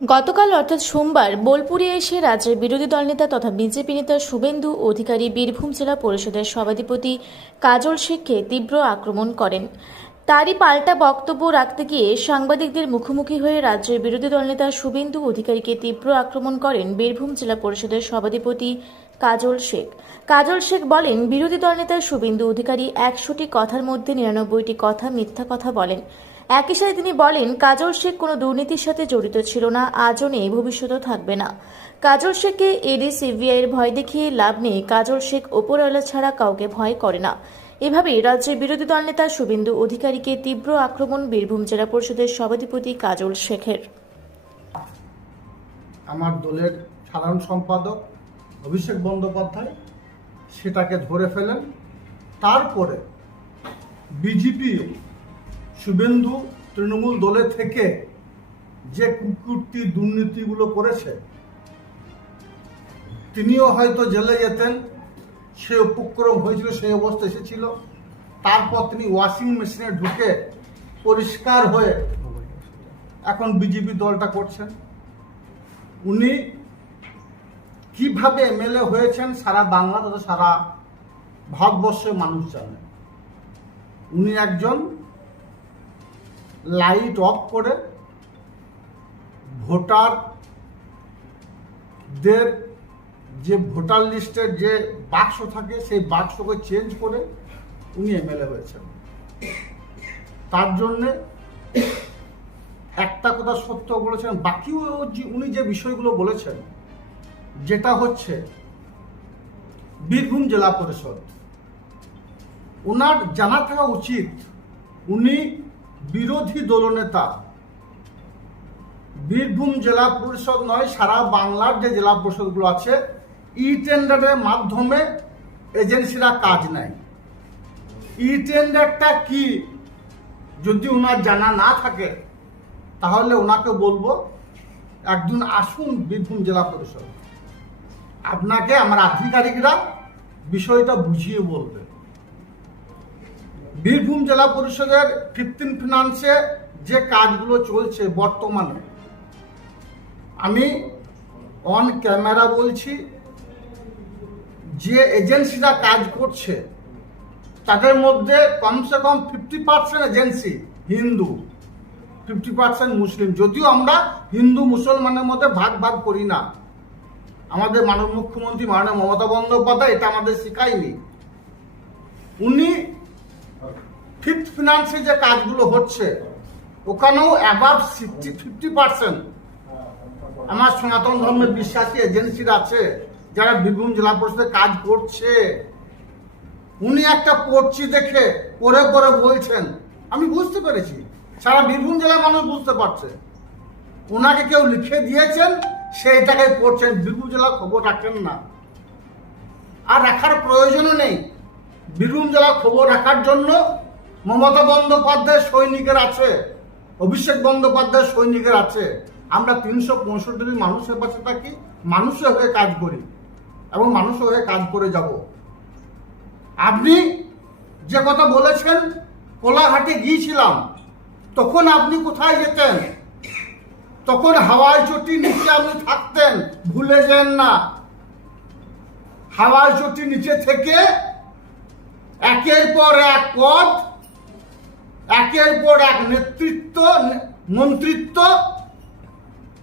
গতকাল অর্থাৎ সোমবার বোলপুরে এসে রাজ্যের বিরোধী দলনেতা তথা বিজেপি নেতা শুভেন্দু অধিকারী বীরভূম জেলা পরিষদের সভাধিপতি কাজল শেখকে তীব্র আক্রমণ করেন। তারই পাল্টা বক্তব্য রাখতে গিয়ে সাংবাদিকদের মুখোমুখি হয়ে রাজ্যের বিরোধী দলনেতা শুভেন্দু অধিকারীকে তীব্র আক্রমণ করেন বীরভূম জেলা পরিষদের সভাধিপতি কাজল শেখ। কাজল শেখ বলেন, বিরোধী দলনেতা শুভেন্দু অধিকারী ১০০টি কথার মধ্যে ৯৯টি কথা মিথ্যা কথা বলেন। একই সাথে তিনি বলেন, কাজল শেখ কোনো দুর্নীতির সাথে জড়িত ছিল না, আজও নেই, ভবিষ্যতেও থাকবে না। কাজল শেখকে ইডি সিবিআইয়ের ভয় দেখিয়ে লাভ নেই। কাজল শেখ ওপরওয়ালা ছাড়া কাউকে ভয় করে না। এভাবেই রাজ্যের বিরোধী দলনেতা শুভেন্দু অধিকারীকে তীব্র আক্রমণ বীরভূম জেলা পরিষদের সভাধিপতি কাজল শেখের। আমার দলের সাধারণ সম্পাদক অভিষেক বন্দ্যোপাধ্যায় সেটাকে ধরে ফেলেন। তারপরে বিজেপি শুভেন্দু তৃণমূল দলে থেকে যে কুকীর্তি দুর্নীতিগুলো করেছে, তিনিও হয়তো জেলে যেতেন, সে উপক্রম হয়েছিল, সেই অবস্থা এসেছিল। তারপর তিনি ওয়াশিং মেশিনে ঢুকে পরিষ্কার হয়ে এখন বিজেপি দলটা করছেন। উনি কিভাবে এমএলএ হয়েছেন সারা বাংলা তথা সারা ভারতবর্ষের মানুষ জানে। উনি একজন লাইট অফ করে ভোটারদের যে ভোটার লিস্টের যে বাক্স থাকে সেই বাক্সকে চেঞ্জ করে উনি এমএলএ হয়েছেন। তার জন্যে একটা কথা সত্য বলেছেন, বাকিও উনি যে বিষয়গুলো বলেছেন, যেটা হচ্ছে বীরভূম জেলা পরিষদ, ওনার জানা থাকা উচিত উনি বিরোধী দলনেতা। বীরভূম জেলা পরিষদ নয়, সারা বাংলার যে জেলা পরিষদগুলো আছে, ই টেন্ডারের মাধ্যমে এজেন্সিরা কাজ নেয়। ই টেন্ডারটা কি যদি ওনার জানা না থাকে, তাহলে ওনাকে বলবো একদিন আসুন বীরভূম জেলা পরিষদ, আপনাকে আমার আধিকারিকরা বিষয়টা বুঝিয়ে বলবে। বীরভূম জেলা পরিষদের 15 ফিনান্সে যে কাজগুলো চলছে বর্তমানে, আমি অন ক্যামেরা বলছি, যে এজেন্সিরা কাজ করছে তাদের মধ্যে কমসে কম 50% এজেন্সি হিন্দু, 50% মুসলিম। যদিও আমরা হিন্দু মুসলমানের মধ্যে ভাগ ভাগ করি না, আমাদের মাননীয় মুখ্যমন্ত্রী মাননীয় মমতা বন্দ্যোপাধ্যায় এটা আমাদের শিখায়নি। উনি ফিফথ ফিনান্সে যে কাজগুলো হচ্ছে ওখানেও অ্যাবাভ 50% আমার সনাতন ধর্মের বিশ্বাসী এজেন্সিরা আছে যারা বীরভূম জেলা পরিষদে কাজ করছে। উনি একটা পড়ছি দেখে পরে পরে বলছেন, আমি বুঝতে পেরেছি, সারা বীরভূম জেলার মানুষ বুঝতে পারছে। ওনাকে কেউ লিখে দিয়েছেন, সেইটাকে পড়ছেন, বীরভূম জেলার খবর রাখেন না, আর রাখার প্রয়োজনও নেই। বীরভূম জেলার খবর রাখার জন্য মমতা বন্দ্যোপাধ্যায়ের সৈনিকের আছে, অভিষেক বন্দ্যোপাধ্যায়ের সৈনিকের আছে। আমরা 365 দিন মানুষের পাশে থাকি, মানুষের হয়ে কাজ করি এবং মানুষের হয়ে কাজ করে যাব। আপনি যে কথা বলেছেন, কোলাঘাটে গিয়েছিলাম, তখন আপনি কোথায় যেতেন? তখন হাওয়াই চটির নিচে আপনি থাকতেন, ভুলে যান না। হাওয়াই চটির নিচে থেকে একের পর এক পদ, একের পর এক নেতৃত্ব, মন্ত্রিত্ব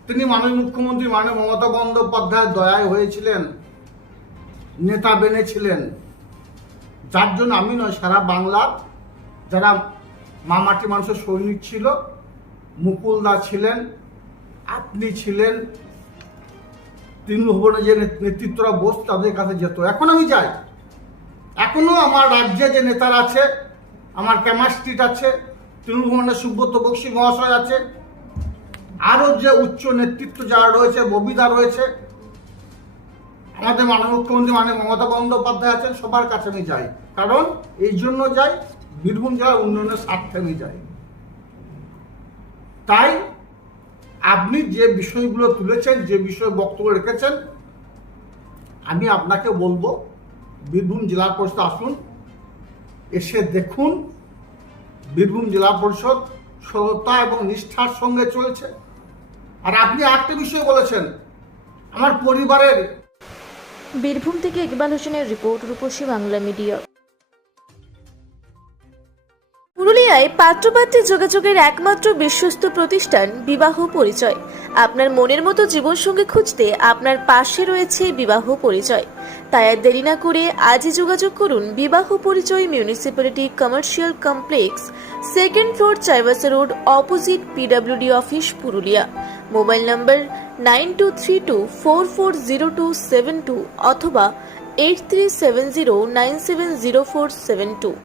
তিনি মাননীয় মুখ্যমন্ত্রী মাননীয় মমতা বন্দ্যোপাধ্যায়ের দয়ায় হয়েছিলেন, নেতা বেনেছিলেন। যার জন্য আমি নয়, সারা বাংলার যারা মামাটি মানুষের সৈনিক ছিল, মুকুলদা ছিলেন, আপনি ছিলেন, তৃণমূল ভবনে যে নেতৃত্বরা বস তাদের কাছে যেত। এখন আমি যাই, এখনো আমার রাজ্যে যে নেতারা আছে, আমার ক্যামাস্ট্রিট আছে, তৃণমূল ভবনের সুব্রত বক্সী মহাশয় আছে, আরো যে উচ্চ নেতৃত্ব যারা রয়েছে, ববিদা রয়েছে, আমাদের মাননীয় মুখ্যমন্ত্রী মাননীয় মমতা বন্দ্যোপাধ্যায় আছেন, সবার কাছে আমি যাই। কারণ এই জন্য যাই, বীরভূম জেলার উন্নয়নের স্বার্থে আমি যাই। তাই আপনি যে বিষয়গুলো তুলেছেন, যে বিষয়ে বক্তব্য রেখেছেন, আমি আপনাকে বলবো বীরভূম জেলা পরিষদ আসুন, এসে দেখুন বীরভূম জেলা পরিষদ সততা এবং নিষ্ঠার সঙ্গে চলছে। আর আপনি একটা বিষয় বলেছেন, আমার পরিবারের। বীরভূম থেকে ইকবাল হোসেনের রিপোর্ট, রূপসী বাংলা মিডিয়া। পুরুলিয়ায় পাত্রপাত্রী যোগাযোগের একমাত্র বিশ্বস্ত প্রতিষ্ঠান বিবাহ পরিচয়। আপনার মনের মতো জীবনসঙ্গী খুঁজতে আপনার পাশে রয়েছে বিবাহ পরিচয়। তাই আর দেরি না করে আজই যোগাযোগ করুন বিবাহ পরিচয়, municipality commercial complex, 2nd floor, Chaibasa road, opposite PWD office, Purulia. Mobile নম্বর 9232440272 অথবা 8370970472।